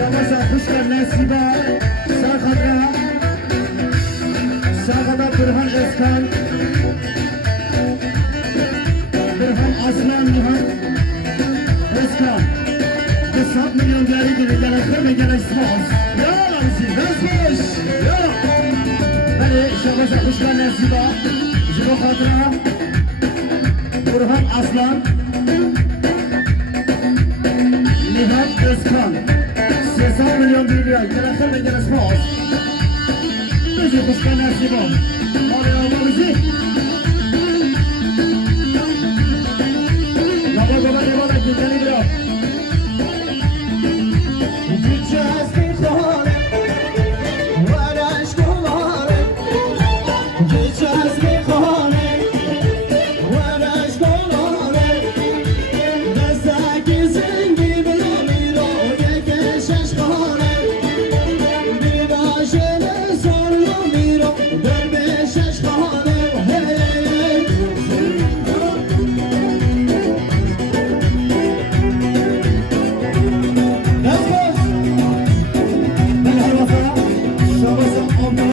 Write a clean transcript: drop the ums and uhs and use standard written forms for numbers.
شما خوش کرد نصیبا سرخدا برهان اسکان برهان اصلا میهان اسکان 200 میلیون گری دیده گره خیر میگره اسماس یا لامسی بسوش یا بله شما خوش کرد نصیبا جبو خاطرها برهان اصلا میهان اسکان 300 میلیون دیده گره خیر میگره اسماس بجی خوش کرد نصیبا آره آمارزی بابا ایوانا کنگلی برا گیچه هستی خانه ورش کماره گیچه